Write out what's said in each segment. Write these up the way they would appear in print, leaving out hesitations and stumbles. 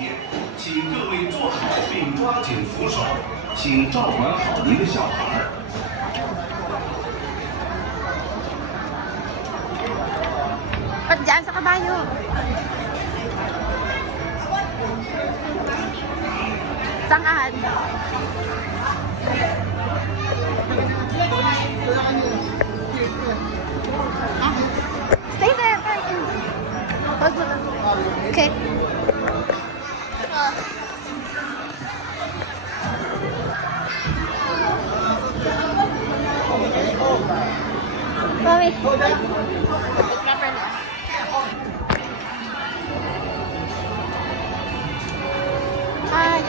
天，请各位坐好并抓紧扶手，请照管好您的小孩。Ba't dyan sa kabayo? Saan? Stay there. Okay. Mommy. Hi.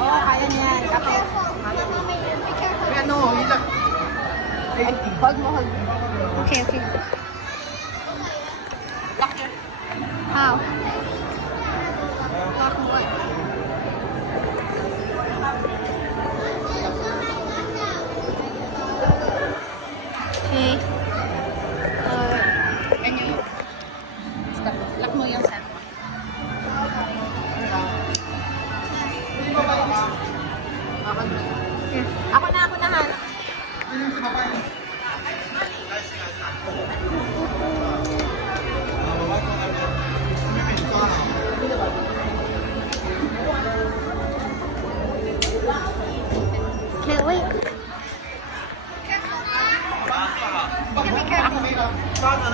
Kaya niya. Kapit. Ano, ilang. Hold mo. Okay. Lock it. How? Lock what? Okay. Can you stop? Lock mo yung set. Ako na ha. Can't wait.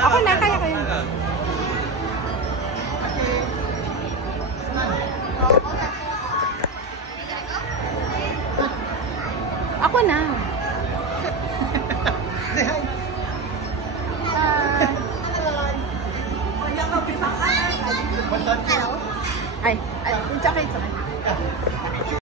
Ako na, kaya ko yun. Ako na. Hello. Ay, it's okay.